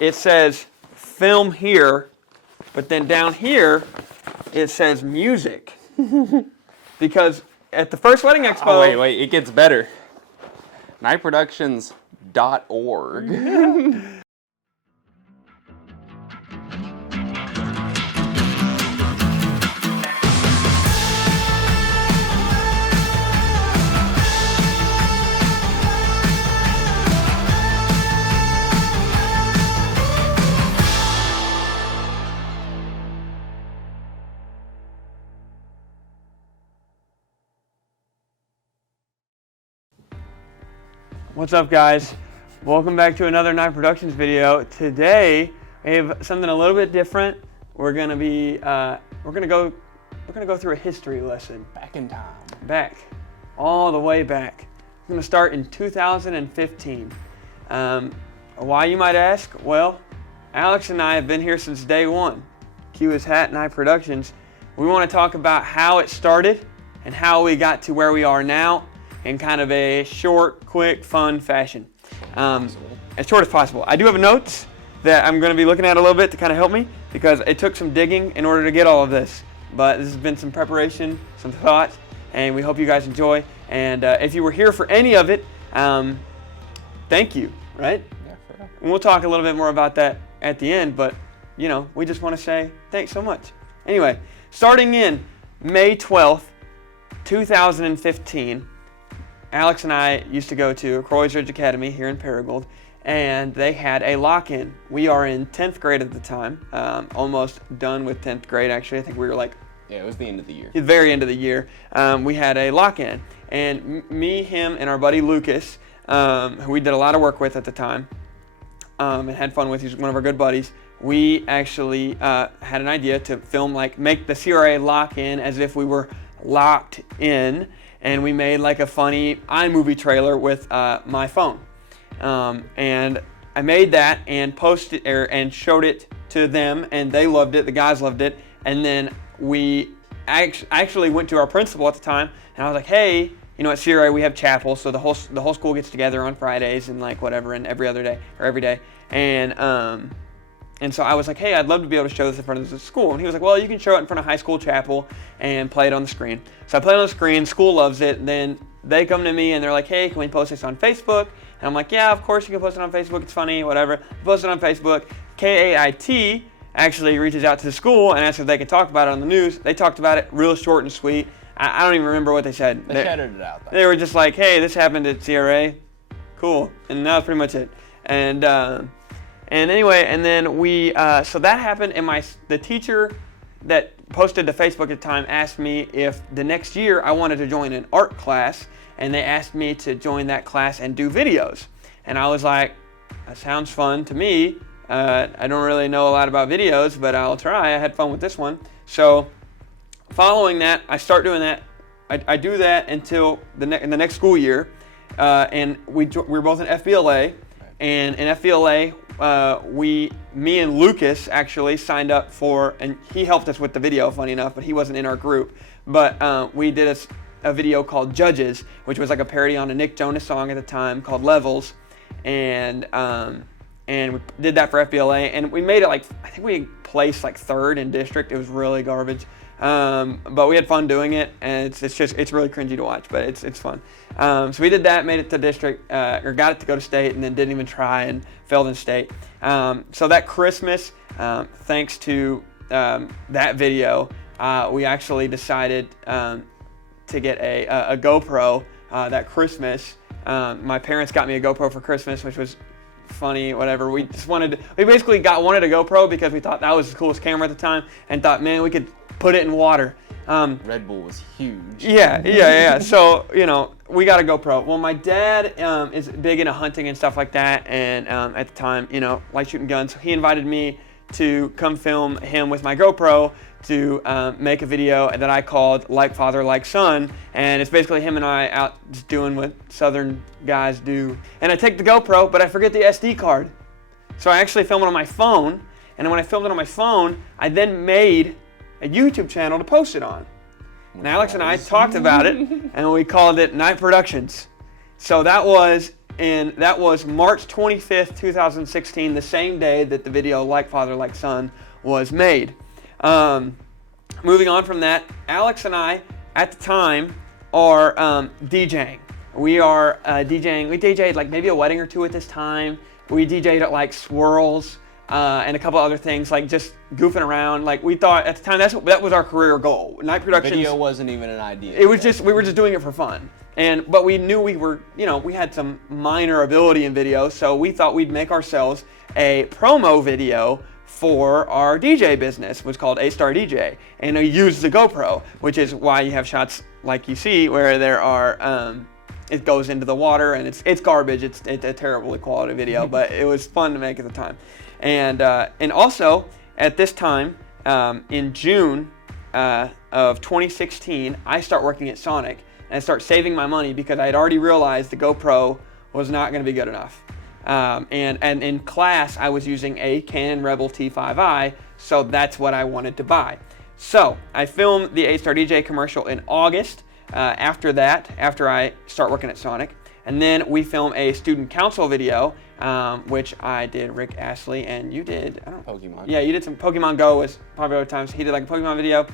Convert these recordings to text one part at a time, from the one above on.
it says film here, but then down here it says music. Because at the first wedding expo... Oh, wait, it gets better. nightproductions.org. What's up, guys? Welcome back to another Night Productions video. Today we have something a little bit different. We're gonna go through a history lesson. Back in time. Back, all the way back. We're gonna start in 2015. Why, you might ask? Well, Alex and I have been here since day one. Cue his hat, Night Productions. We want to talk about how it started and how we got to where we are now, in kind of a short, quick, fun fashion. As short as possible. I do have notes that I'm going to be looking at a little bit to kind of help me, because it took some digging in order to get all of this. But this has been some preparation, some thought, and we hope you guys enjoy. And if you were here for any of it, thank you, right? Yeah, for real. And we'll talk a little bit more about that at the end, but you know, we just want to say thanks so much. Anyway, starting in May 12th, 2015, Alex and I used to go to Croix Ridge Academy here in Paragould, and they had a lock-in. We are in 10th grade at the time, almost done with 10th grade actually. I think we were like... Yeah, it was the end of the year. The very end of the year. We had a lock-in, and me, him, and our buddy Lucas, who we did a lot of work with at the time, and had fun with. He's one of our good buddies. We actually had an idea to film, make the CRA lock-in as if we were locked in. And we made like a funny iMovie trailer with my phone. And I made that and posted and showed it to them, and they loved it, the guys loved it. And then we actually went to our principal at the time, and I was like, hey, you know, at CRA we have chapel, so the whole school gets together on Fridays and like whatever, and every other day or every day. And so I was like, hey, I'd love to be able to show this in front of the school. And he was like, well, you can show it in front of high school chapel and play it on the screen. So I played it on the screen, school loves it, and then they come to me and they're like, hey, can we post this on Facebook? And I'm like, yeah, of course you can post it on Facebook, it's funny, whatever. Post it on Facebook. KAIT actually reaches out to the school and asks if they can talk about it on the news. They talked about it real short and sweet. I don't even remember what they said. They shouted it out, though. They were just like, hey, this happened at CRA. Cool. And that was pretty much it. And anyway, and then so that happened, and the teacher that posted to Facebook at the time asked me if the next year I wanted to join an art class, and they asked me to join that class and do videos. And I was like, that sounds fun to me. I don't really know a lot about videos, but I'll try. I had fun with this one. So following that, I start doing that. I do that until in the next school year, and we were both in FBLA, and in FBLA, me and Lucas actually signed up for, and he helped us with the video, funny enough, but he wasn't in our group. But we did a video called Judges, which was like a parody on a Nick Jonas song at the time called Levels, and we did that for FBLA, and we made it I think we placed third in district. It was really garbage, but we had fun doing it, and it's really cringy to watch, but it's fun. So we did that, made it to district, or got it to go to state, and then didn't even try and failed in state. So that Christmas, thanks to that video, we actually decided to get a GoPro that Christmas. My parents got me a GoPro for Christmas, which was funny, whatever. We basically wanted a GoPro because we thought that was the coolest camera at the time, and thought, man, we could put it in water. Red Bull was huge. Yeah. So, you know, we got a GoPro. Well, my dad is big into hunting and stuff like that, and at the time, you know, liked shooting guns. So he invited me to come film him with my GoPro to make a video that I called Like Father, Like Son, and it's basically him and I out just doing what Southern guys do. And I take the GoPro, but I forget the SD card. So I actually filmed it on my phone, and when I filmed it on my phone, I then made a YouTube channel to post it on. And Alex and I talked about it, and we called it Night Productions. So that was and that was March 25th, 2016, the same day that the video Like Father, Like Son was made. Moving on from that, Alex and I, at the time, are DJing. We are DJing. We DJ'd like maybe a wedding or two at this time. We DJ'd at like Swirls and a couple other things, like just goofing around. Like we thought at the time that was our career goal. Night Productions. Video wasn't even an idea. It was just, we were just doing it for fun. But we knew we were, we had some minor ability in video, so we thought we'd make ourselves a promo video for our DJ business, was called A-Star DJ, and we used the GoPro, which is why you have shots like you see where there are, it goes into the water, and it's garbage. It's a terrible quality video, but it was fun to make at the time. And also at this time, in June of 2016, I start working at Sonic. And start saving my money because I had already realized the GoPro was not going to be good enough. And in class, I was using a Canon Rebel T5i, so that's what I wanted to buy. So I filmed the A-Star DJ commercial in August. After I start working at Sonic. And then we film a student council video, which I did, Rick Astley, and you did, I don't know. Pokemon. Yeah, you did some Pokemon Go was popular at times. He did like a Pokemon video.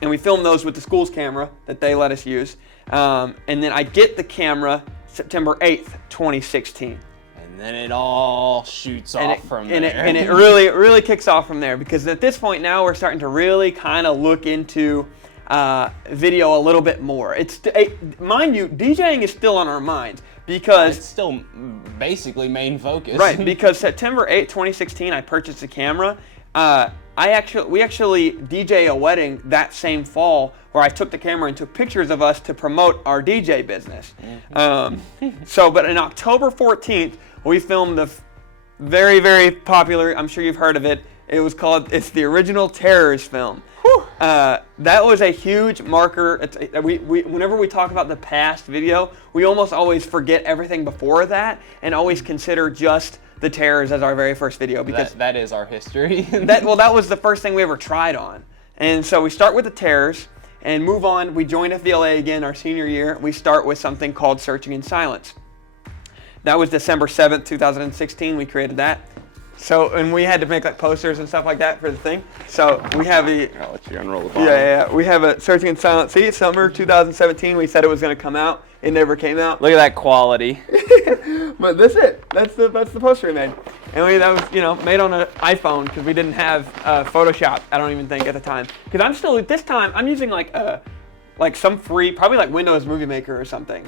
And we filmed those with the school's camera that they let us use. And then I get the camera September 8th, 2016. And then it all shoots off from there. And it really kicks off from there, because at this point now we're starting to really kind of look into video a little bit more. Mind you, DJing is still on our minds because it's still basically main focus. Right, because September 8th, 2016, I purchased a camera. We actually DJ a wedding that same fall where I took the camera and took pictures of us to promote our DJ business. But in October 14th, we filmed the very, very popular, I'm sure you've heard of it, it's the original Terrors film. That was a huge marker. Whenever we talk about the past video, we almost always forget everything before that and always consider just the Terrors as our very first video, because that is our history. that was the first thing we ever tried on. And so we start with the Terrors and move on. We join FBLA again our senior year. We start with something called Searching in Silence. That was December 7th, 2016. We created that. So, and we had to make like posters and stuff like that for the thing. So we have I'll let you unroll the bottom. Yeah. We have a Searching in Silence. See, summer 2017, we said it was going to come out. It never came out. Look at that quality. But that's it. That's the poster we made. And that was, made on an iPhone because we didn't have Photoshop, I don't even think, at the time. Because I'm still, at this time, I'm using like some free, probably like Windows Movie Maker or something.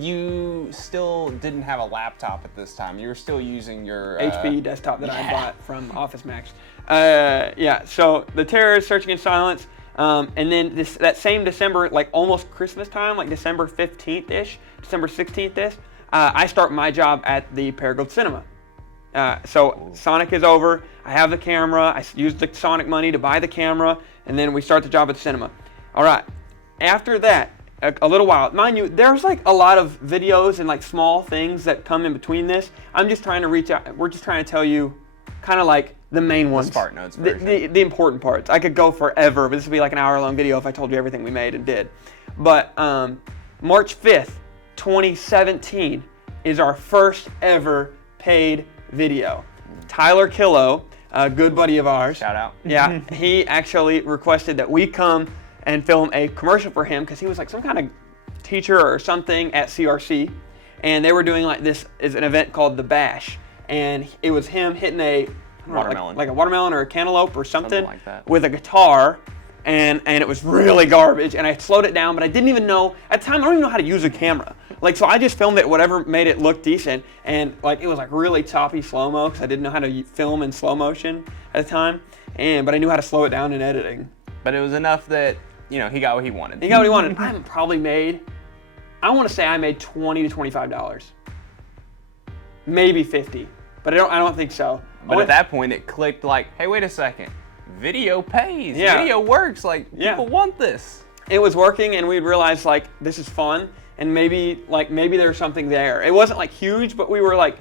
You still didn't have a laptop at this time. You were still using your HP desktop that I bought from Office Max. So the Terrors, Searching in Silence, and then that same December, like almost Christmas time, like December 15th-ish, December 16th-ish, I start my job at the Paragould Cinema. So Sonic is over, I have the camera, I use the Sonic money to buy the camera, and then we start the job at the cinema. All right. After that, a little while, mind you, there's like a lot of videos and like small things that come in between this. I'm just trying to reach out. We're just trying to tell you kind of like the main ones. Spark Notes version. The important parts. I could go forever, but this would be like an hour-long video if I told you everything we made and did. But March 5th, 2017 is our first ever paid video. Tyler Killow, a good buddy of ours. Shout out. Yeah, he actually requested that we come and film a commercial for him because he was like some kind of teacher or something at CRC, and they were doing like this is an event called The Bash, and it was him hitting a watermelon, like a watermelon or a cantaloupe or something like that, with a guitar, and it was really garbage, and I slowed it down, but I didn't even know at the time. I don't even know how to use a camera, like, so I just filmed it whatever made it look decent, and like it was like really choppy slow-mo because I didn't know how to film in slow motion at the time, but I knew how to slow it down in editing. But it was enough that he got what he wanted. He got what he wanted. I probably made, I want to say I made $20 to $25, maybe 50, but I don't think so. But at that point, it clicked like, hey, wait a second, video pays. Yeah. Video works. Like, people want this. It was working, and we realized like this is fun, and maybe there's something there. It wasn't like huge, but we were like,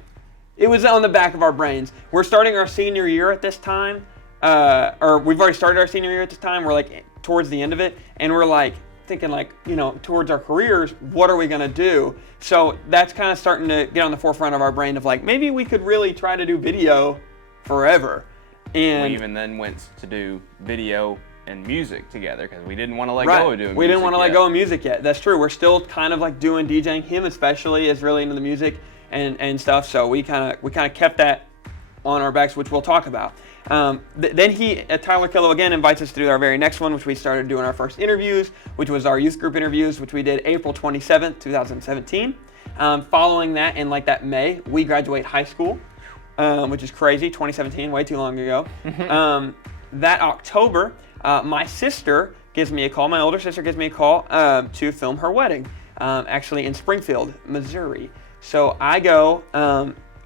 it was on the back of our brains. We're starting our senior year at this time, or we've already started our senior year at this time. We're like towards the end of it, and we're like, thinking like, towards our careers, what are we going to do? So that's kind of starting to get on the forefront of our brain of like, maybe we could really try to do video forever. And we even then went to do video and music together because we didn't want to let right. go of doing music. We didn't want to let yet. go of music yet. That's true. We're still kind of like doing DJing. Him especially is really into the music and stuff. So we kind of kept that on our backs, which we'll talk about. Then Tyler Killow again invites us to do our very next one, which we started doing our first interviews, which was our youth group interviews, which we did April 27th, 2017. Following that, in like that May, we graduate high school, which is crazy, 2017, way too long ago. That October, my sister gives me a call, my older sister gives me a call to film her wedding, actually in Springfield, Missouri. So I go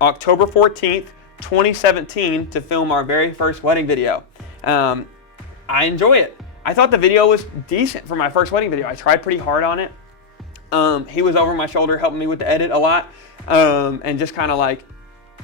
October 14th, 2017 to film our very first wedding video. I enjoy it. I thought the video was decent for my first wedding video. I tried pretty hard on it. He was over my shoulder helping me with the edit a lot, and just kind of like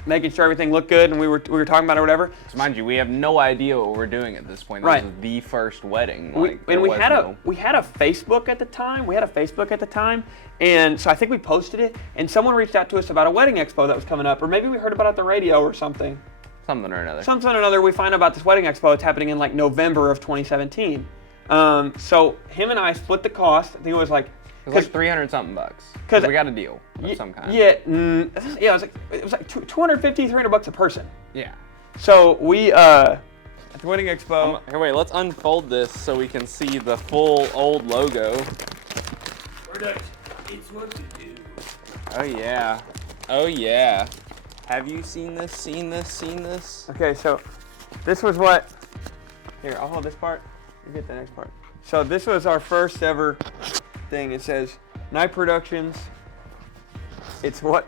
making sure everything looked good, and we were talking about it or whatever. So mind you, we have no idea what we're doing at this point. This Right. is the first wedding. We had a Facebook at the time. And so I think we posted it, and someone reached out to us about a wedding expo that was coming up, or maybe we heard about it at the radio or something. Something or another. Something or another, we find out about this wedding expo. It's happening in like November of 2017. So him and I split the cost. I think it was like, It was like $300-something bucks. 'cause- Because we got a deal of some kind. Yeah, it was like $250, $300 a person. Yeah. So we at the wedding expo. Here, wait. Let's unfold this so we can see the full old logo. It's what we do. Oh yeah. Oh yeah. Have you seen this? Seen this? Okay, so this was what. Here, I'll hold this part. You get the next part. So this was our first ever thing. It says Night Productions. It's what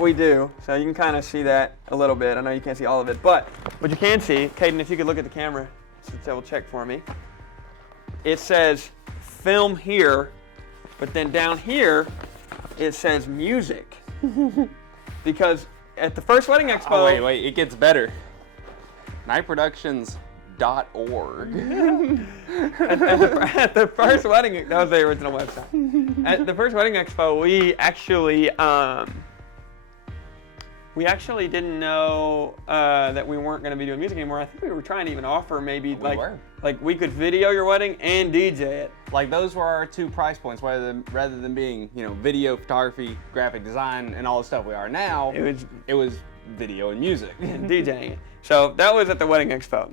we do. So you can kind of see that a little bit. I know you can't see all of it, but what you can see, Caden, if you could look at the camera, just double check for me. It says film here, but then down here it says music. Because at the first wedding expo. Oh wait. It gets better. Nightproductions.org. At the first wedding, that was the original website. At the first wedding expo, we actually didn't know that we weren't going to be doing music anymore. I think we were trying to even offer maybe like we could video your wedding and DJ it. Like those were our two price points, rather than being video, photography, graphic design, and all the stuff we are now. It was video and music. And DJing it. So that was at the wedding expo.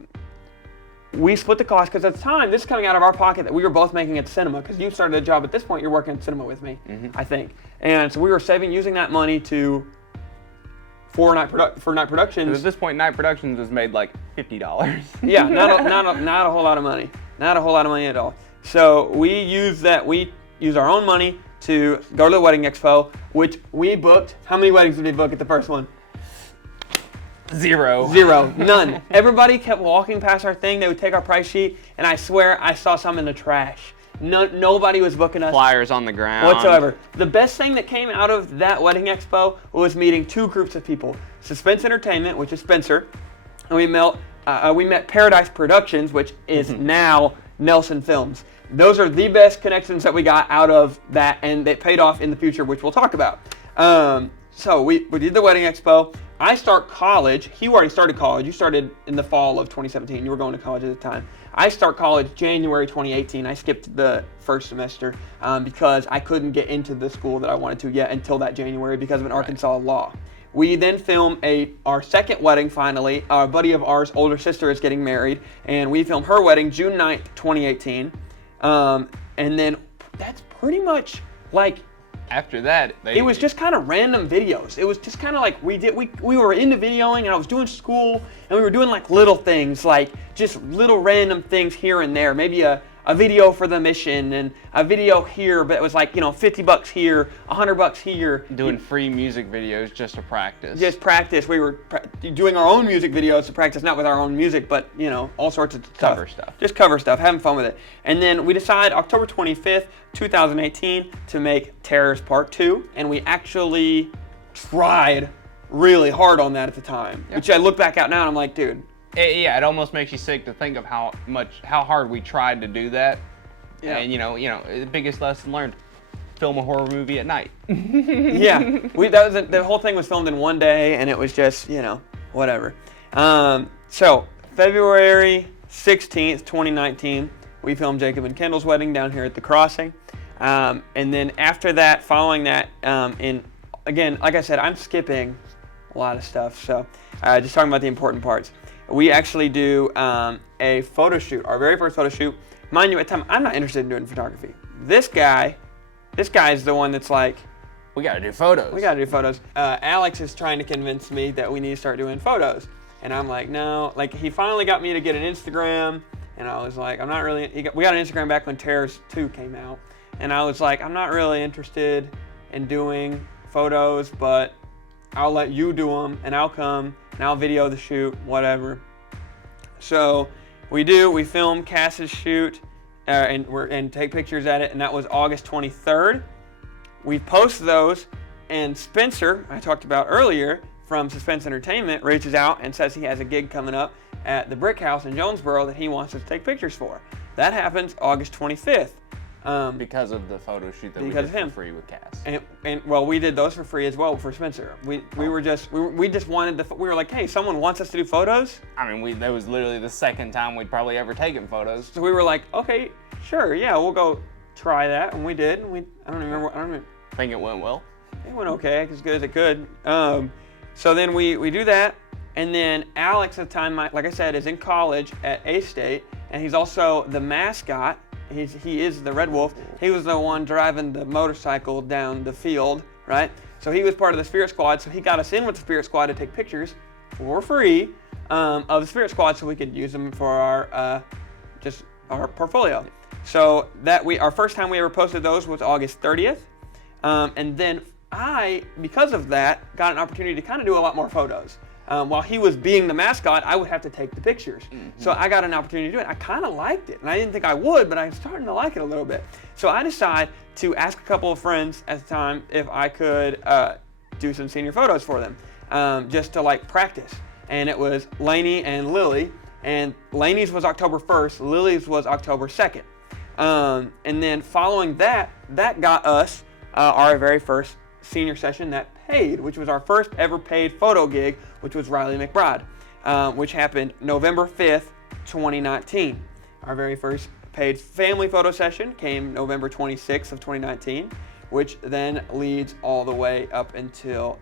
We split the cost because at the time, this is coming out of our pocket that we were both making at the cinema, because you started a job at this point, you're working at the cinema with me, I think. And so we were using that money for Night Productions. At this point, Night Productions has made like $50. Yeah, not a whole lot of money. Not a whole lot of money at all. So we used our own money to go to the wedding expo, which we booked. How many weddings did we book at the first one? Zero. None. Everybody kept walking past our thing. They would take our price sheet, and I swear I saw some in the trash. Nobody was booking us. Flyers on the ground. Whatsoever. The best thing that came out of that wedding expo was meeting two groups of people. Suspense Entertainment, which is Spencer, and we met Paradise Productions, which is now Nelson Films. Those are the best connections that we got out of that, and they paid off in the future, which we'll talk about. So we did the wedding expo. I start college. You already started college. You started in the fall of 2017. You were going to college at the time. I start college January 2018. I skipped the first semester because I couldn't get into the school that I wanted to yet until that January because of an Arkansas law. We then film our second wedding finally. A buddy of ours' older sister is getting married, and we film her wedding June 9th, 2018. And then that's pretty much like... After that, it was just kind of random videos. It was just kind of like we were into videoing, and I was doing school, and we were doing like little things, like just little random things here and there. Maybe a video for the mission and a video here, but it was like, $50 here, $100 here. Doing free music videos just to practice. Just practice. We were doing our own music videos to practice, not with our own music, but all sorts of stuff. Cover stuff. Just cover stuff, having fun with it. And then we decide October 25th, 2018 to make Terrors Part 2, and we actually tried really hard on that at the time, which I look back out now and I'm like, dude. It almost makes you sick to think of how hard we tried to do that. Yeah. And the biggest lesson learned: film a horror movie at night. Yeah, the whole thing was filmed in one day, and it was just whatever. So February 16th, 2019, we filmed Jacob and Kendall's wedding down here at the Crossing, and then after that, following that, again, like I said, I'm skipping a lot of stuff, so just talking about the important parts. We actually do a photo shoot, our very first photo shoot. Mind you, at the time, I'm not interested in doing photography. This guy is the one that's like, we gotta do photos. Alex is trying to convince me that we need to start doing photos. And I'm like, no. Like, he finally got me to get an Instagram. And I was like, I'm not really, we got an Instagram back when Terrors 2 came out. And I was like, I'm not really interested in doing photos, but I'll let you do them, and I'll come, and I'll video the shoot, whatever. So we film Cass's shoot, and take pictures at it, and that was August 23rd. We post those, and Spencer, I talked about earlier, from Suspense Entertainment, reaches out and says he has a gig coming up at the Brick House in Jonesboro that he wants us to take pictures for. That happens August 25th. Because of the photo shoot that we did for free with Cass. And well, we did those for free as well for Spencer. We just wanted we were like, hey, someone wants us to do photos. I mean, that was literally the second time we'd probably ever taken photos. So we were like, okay, sure, yeah, we'll go try that, and we did. And I don't remember. I think it went well. It went okay, as good as it could. So then we do that, and then Alex at the time, like I said, is in college at A-State, and he's also the mascot. He is the Red Wolf. He was the one driving the motorcycle down the field, right? So he was part of the Spirit Squad, so he got us in with the Spirit Squad to take pictures for free of the Spirit Squad so we could use them for our portfolio. So our first time we ever posted those was August 30th. And then because of that, got an opportunity to kind of do a lot more photos. While he was being the mascot, I would have to take the pictures. Mm-hmm. So I got an opportunity to do it. I kind of liked it, and I didn't think I would, but I'm starting to like it a little bit. So I decided to ask a couple of friends at the time if I could do some senior photos for them, just to like practice. And it was Lainey and Lily, and Lainey's was October 1st, Lily's was October 2nd. And then following that got us our very first senior session that paid, which was our first ever paid photo gig, which was Riley McBride, which happened November 5th, 2019. Our very first paid family photo session came November 26th of 2019, which then leads all the way up until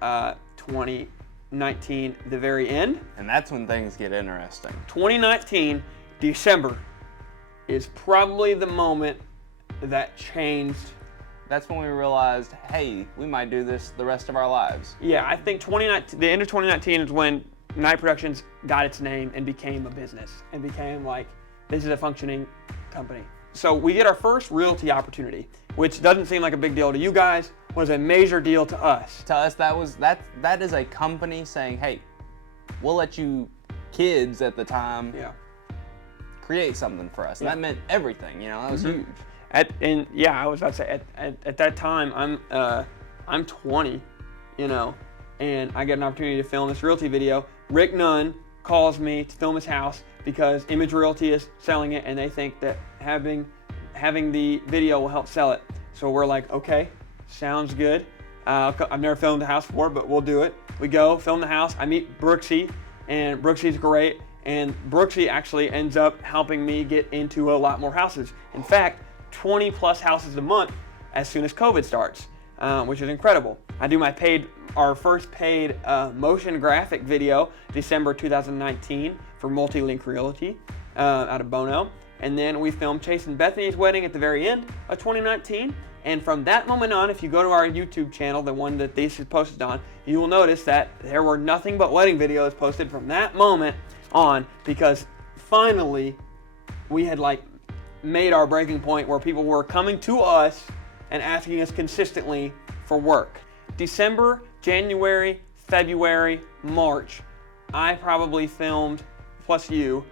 2019, the very end. And that's when things get interesting. 2019, December, is probably the moment that changed. That's when we realized, hey, we might do this the rest of our lives. Yeah, I think the end of 2019 is when Night Productions got its name and became a business and became like, this is a functioning company. So we get our first realty opportunity, which doesn't seem like a big deal to you guys, was a major deal to us. To us, that is a company saying, hey, we'll let you kids at the time create something for us. And that meant everything, that was huge. I was about to say at that time I'm 20, and I get an opportunity to film this realty video. Rick Nunn calls me to film his house because Image Realty is selling it, and they think that having the video will help sell it. So we're like, okay, sounds good. I've never filmed a house before, but we'll do it. We go film the house. I meet Brooksy, and Brooksy's great. And Brooksy actually ends up helping me get into a lot more houses. In fact, 20 plus houses a month as soon as COVID starts, which is incredible. I do our first paid motion graphic video, December 2019, for Multilink Realty out of Bono. And then we filmed Chase and Bethany's wedding at the very end of 2019. And from that moment on, if you go to our YouTube channel, the one that this is posted on, you will notice that there were nothing but wedding videos posted from that moment on, because finally we had made our breaking point where people were coming to us and asking us consistently for work. December, January, February, March, I probably filmed, plus you,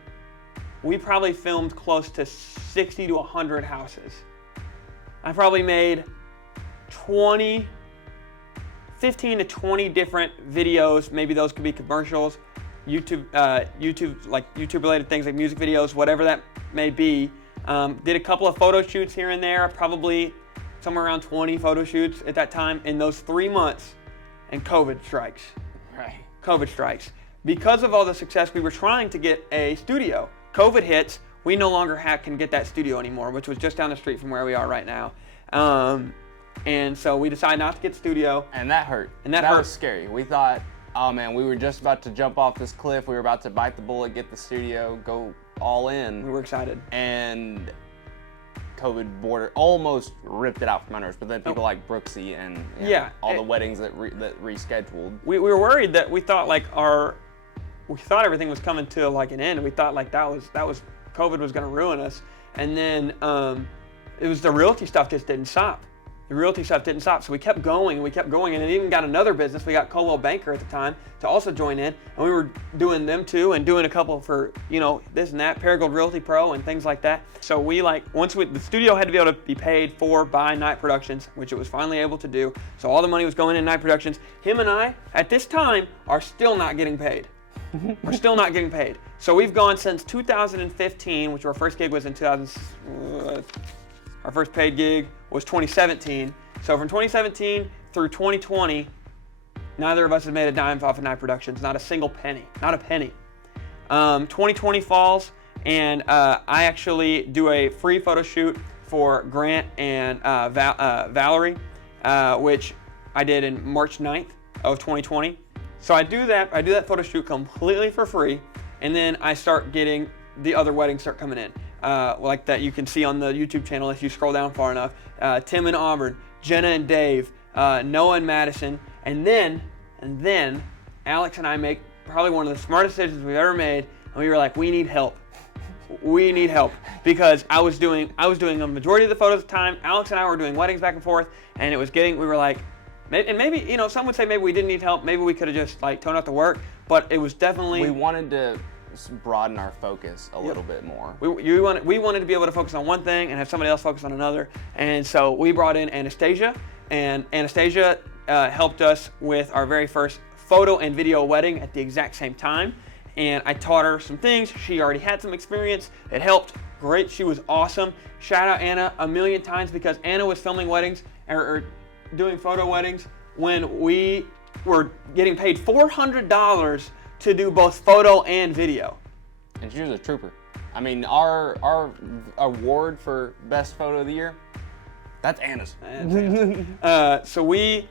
we probably filmed close to 60 to 100 houses. I probably made 15 to 20 different videos. Maybe those could be commercials, YouTube related things like music videos, whatever that may be. Did a couple of photo shoots here and there, probably somewhere around 20 photo shoots at that time in those 3 months, and COVID strikes. Right. COVID strikes. Because of all the success, we were trying to get a studio. COVID hits, we no longer can get that studio anymore, which was just down the street from where we are right now. And so we decided not to get the studio. And that hurt. And that hurt. was scary. We thought, oh man, we were just about to jump off this cliff. We were about to bite the bullet, get the studio, go all in. We were excited. And COVID almost ripped it out from under us. But then people like Brooksy and all the weddings that rescheduled. We were worried that we thought everything was coming to like an end. We thought like that was COVID was going to ruin us. And then it was the realty stuff just didn't stop. The realty stuff didn't stop, so we kept going, and it even got another business. We got Coldwell Banker at the time to also join in, and we were doing them too, and doing a couple for, this and that, Paragold Realty Pro and things like that. So the studio had to be able to be paid for by Night Productions, which it was finally able to do. So all the money was going in Night Productions. Him and I, at this time, are still not getting paid. We're still not getting paid. So we've gone since 2015, which our first gig was in our first paid gig was 2017. So from 2017 through 2020, neither of us has made a dime off of Night Productions, not a single penny, not a penny. 2020 falls, and I actually do a free photo shoot for Grant and Valerie, which I did in March 9th of 2020. So I do that photo shoot completely for free, and then I start getting the other weddings start coming in. Like that you can see on the YouTube channel if you scroll down far enough. Tim and Auburn, Jenna and Dave, Noah and Madison, and then Alex and I make probably one of the smartest decisions we've ever made, and we were like, we need help. We need help, because I was doing a majority of the photos at the time. Alex and I were doing weddings back and forth, and we were like, and maybe, some would say maybe we didn't need help, maybe we could have just like toned out the work, but it was definitely, we wanted to broaden our focus a little bit more. We wanted to be able to focus on one thing and have somebody else focus on another, and so we brought in Anastasia, and Anastasia helped us with our very first photo and video wedding at the exact same time, and I taught her some things. She already had some experience. It helped great. She was awesome. Shout out Anna a million times, because Anna was filming weddings or doing photo weddings when we were getting paid $400 to do both photo and video. And she was a trooper. I mean, our award for best photo of the year, that's Anna's. So we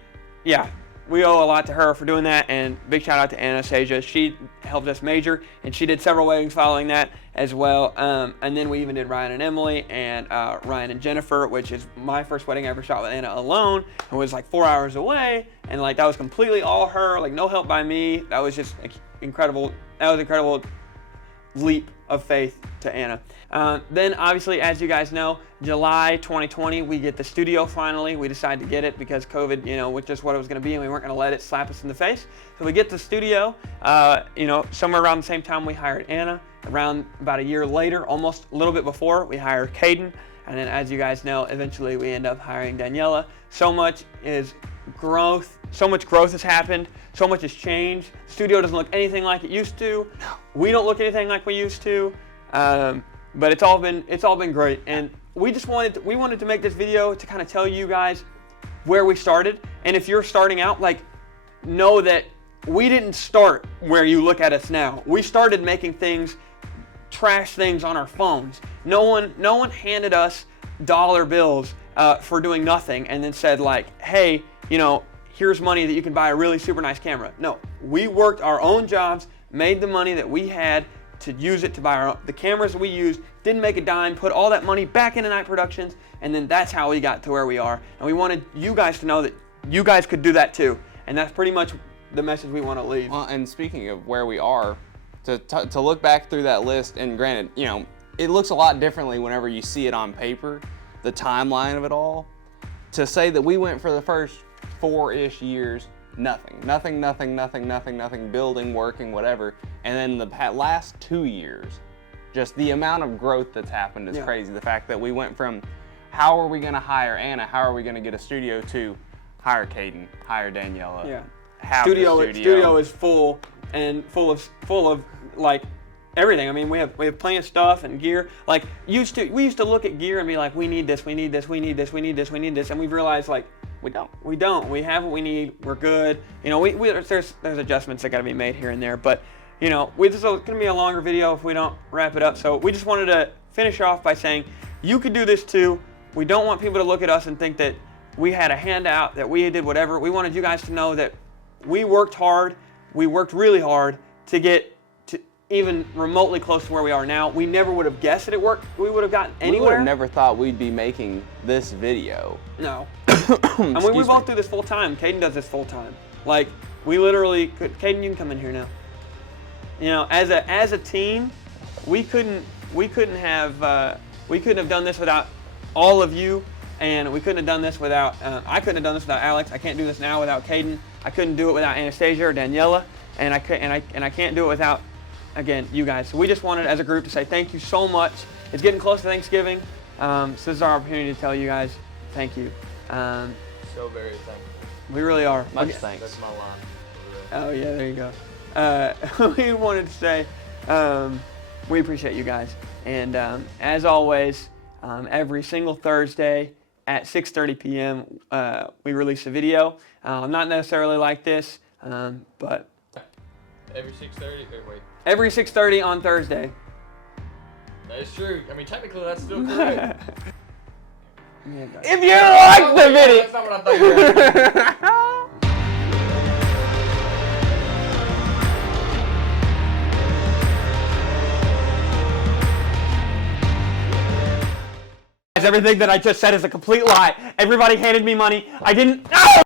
owe a lot to her for doing that, and big shout out to Anastasia. She helped us major, and she did several weddings following that as well. And then we even did Ryan and Emily, and Ryan and Jennifer, which is my first wedding I ever shot with Anna alone, and was like 4 hours away, and like that was completely all her, like no help by me. That was just incredible. That was an incredible leap of faith to Anna. Then obviously, as you guys know, July 2020, we get the studio finally. We decided to get it because COVID, was just what it was going to be, and we weren't going to let it slap us in the face. So we get the studio, somewhere around the same time we hired Anna. Around about a year later, almost a little bit before, we hired Caden. And then, as you guys know, eventually we end up hiring Daniela. So much growth has happened. So much has changed. The studio doesn't look anything like it used to. No. We don't look anything like we used to. But it's all been great. And we wanted to make this video to kind of tell you guys where we started. And if you're starting out, know that we didn't start where you look at us now. We started making trash things on our phones. No one handed us dollar bills for doing nothing and then said hey, here's money that you can buy a really super nice camera. No, we worked our own jobs, made the money that we had to use it to buy the cameras that we used, didn't make a dime, put all that money back into Night Productions, and then that's how we got to where we are. And we wanted you guys to know that you guys could do that too. And that's pretty much the message we want to leave. Well, and speaking of where we are, to look back through that list, and granted, it looks a lot differently whenever you see it on paper, the timeline of it all, to say that we went for the first 4-ish years, nothing, building, working, whatever. And then the last 2 years, just the amount of growth that's happened is crazy. The fact that we went from how are we going to hire Anna, how are we going to get a studio, to hire Caden, hire Daniela. Yeah. Have studio is full of everything. I mean, we have plenty of stuff and gear. Like we used to look at gear and be like, we need this, we need this, we need this, we need this, we need this, and we've realized like we don't. We have what we need. We're good. You know, there's adjustments that got to be made here and there, but you know, this is going to be a longer video if we don't wrap it up. So we just wanted to finish off by saying you could do this too. We don't want people to look at us and think that we had a handout, that we did whatever. We wanted you guys to know that we worked hard. We worked really hard to get to even remotely close to where we are now. We never would have guessed that it worked. We would have gotten anywhere. We would have never thought we'd be making this video. No. I mean, we both do this full time. Caden does this full time. Like, we literally could. Caden, you can come in here now. You know, as a team, we couldn't have done this without all of you, and we couldn't have done this without. I couldn't have done this without Alex. I can't do this now without Caden. I couldn't do it without Anastasia or Daniela, and I can't do it without, again, you guys. So we just wanted, as a group, to say thank you so much. It's getting close to Thanksgiving, so this is our opportunity to tell you guys thank you. So very thankful. We really are. Much thanks. That's my line. Oh yeah, there you go. We wanted to say we appreciate you guys, and as always, every single Thursday at 6:30 p.m. We release a video. Not necessarily like this, but Every 6:30. Wait. every 6:30 on Thursday. That is true. I mean, technically, that's still correct. If you like the video. That's not what I thought you were asking. Everything that I just said is a complete lie. Everybody handed me money. I didn't. No!